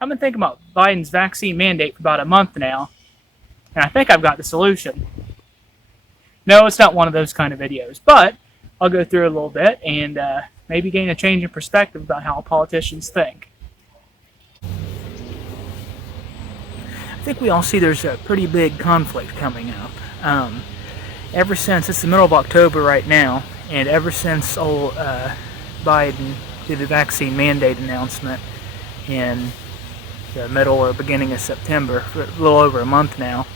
I've been thinking about Biden's vaccine mandate for about a month now, and I think I've got the solution. No, it's not one of those kind of videos, but I'll go through it a little bit and maybe gain a change in perspective about how politicians think. I think we all see there's a pretty big conflict coming up. Ever since, it's the middle of October right now, and ever since old Biden did the vaccine mandate announcement in the middle or beginning of September, for a little over a month now,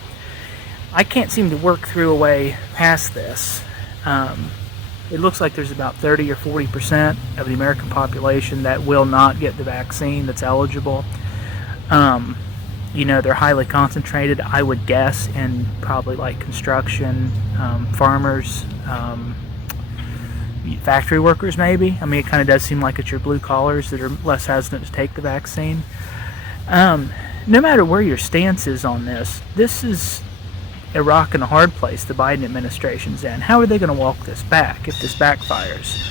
I can't seem to work through a way past this. It looks like there's about 30 or 40% of the American population that will not get the vaccine that's eligible. They're highly concentrated, I would guess, in probably like construction, farmers, factory workers maybe. I mean, it kind of does seem like it's your blue collars that are less hesitant to take the vaccine. No matter where your stance is on this, this is a rock and a hard place the Biden administration's in. How are they going to walk this back if this backfires?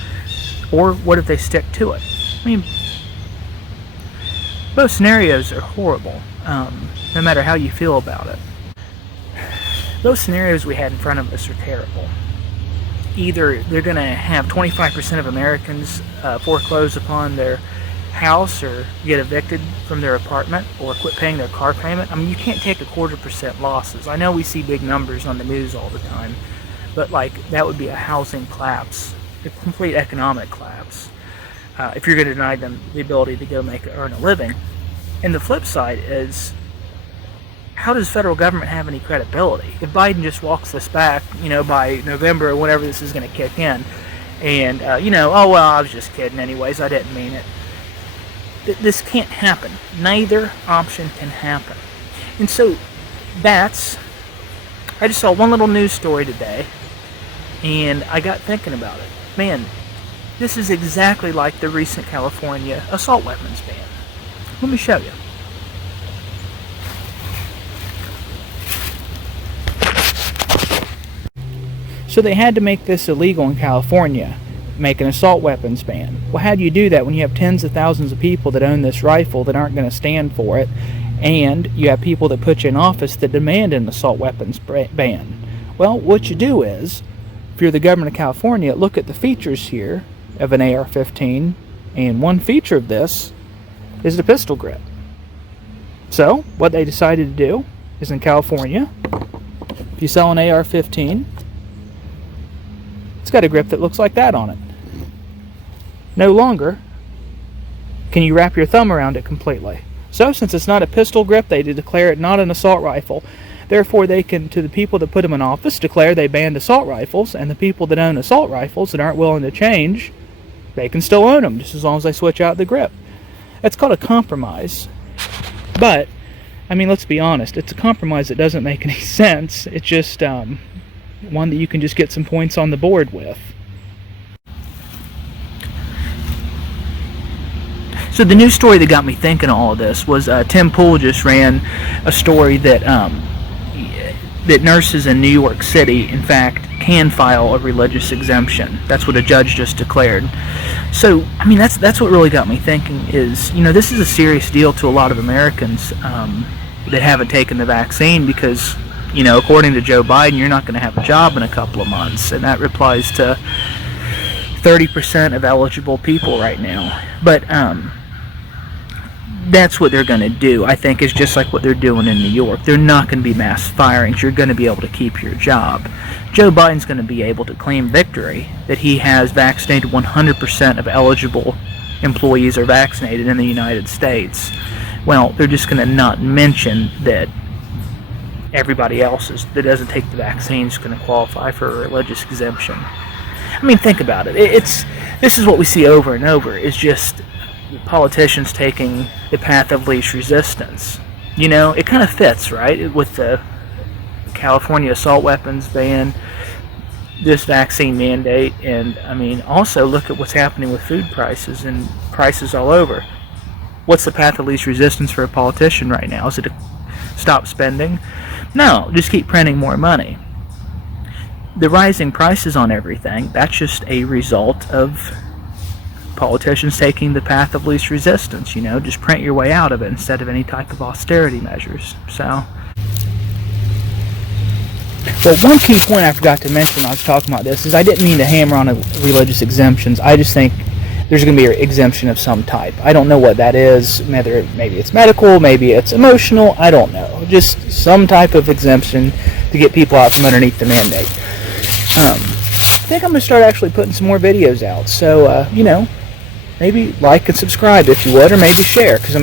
Or what if they stick to it? I mean, both scenarios are horrible, no matter how you feel about it. Those scenarios we had in front of us are terrible. Either they're going to have 25% of Americans foreclose upon their house or get evicted from their apartment or quit paying their car payment. I mean, you can't take 0.25% losses. I know we see big numbers on the news all the time, but like that would be a housing collapse, a complete economic collapse, if you're going to deny them the ability to go earn a living. And the flip side is, how does federal government have any credibility if Biden just walks this back, by November or whenever this is going to kick in, and oh well, I was just kidding anyways, I didn't mean it. This can't happen. Neither option can happen. And so I just saw one little news story today, and I got thinking about it. Man, this is exactly like the recent California assault weapons ban. Let me show you. So they had to make this illegal in California, make an assault weapons ban. Well, how do you do that when you have tens of thousands of people that own this rifle that aren't going to stand for it, and you have people that put you in office that demand an assault weapons ban? Well, what you do is, if you're the government of California, look at the features here of an AR-15, and one feature of this is the pistol grip. So, what they decided to do is in California, if you sell an AR-15, it's got a grip that looks like that on it. No longer can you wrap your thumb around it completely. So, since it's not a pistol grip, they declare it not an assault rifle. Therefore, they can, to the people that put them in office, declare they banned assault rifles, and the people that own assault rifles that aren't willing to change, they can still own them, just as long as they switch out the grip. That's called a compromise. But, I mean, let's be honest, it's a compromise that doesn't make any sense. It's just one that you can just get some points on the board with. So the news story that got me thinking all of this was Tim Pool just ran a story that that nurses in New York City, in fact, can file a religious exemption. That's what a judge just declared. So, I mean, that's what really got me thinking is, this is a serious deal to a lot of Americans that haven't taken the vaccine because, according to Joe Biden, you're not going to have a job in a couple of months, and that applies to 30% of eligible people right now. But that's what they're going to do, I think, is just like what they're doing in New York. They're not going to be mass firings. You're going to be able to keep your job. Joe Biden's going to be able to claim victory that he has vaccinated 100% of eligible employees are vaccinated in the United States. Well, they're just going to not mention that everybody else that doesn't take the vaccine is going to qualify for a religious exemption. I mean, think about it. This is what we see over and over, is just politicians taking the path of least resistance. It kind of fits, right, with the California assault weapons ban, this vaccine mandate, and I mean, also look at what's happening with food prices and prices all over. What's the path of least resistance for a politician right now? Is it to stop spending? No, just keep printing more money. The rising prices on everything, that's just a result of politicians taking the path of least resistance, just print your way out of it instead of any type of austerity measures. So, well, one key point I forgot to mention when I was talking about this is I didn't mean to hammer on religious exemptions. I just think there's going to be an exemption of some type. I don't know what that is. Maybe it's medical, maybe it's emotional, I don't know. Just some type of exemption to get people out from underneath the mandate. I think I'm going to start actually putting some more videos out. So, maybe like and subscribe if you would, or maybe share. Because,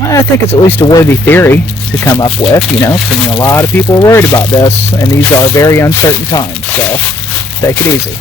I think it's at least a worthy theory to come up with, because a lot of people are worried about this, and these are very uncertain times. So, take it easy.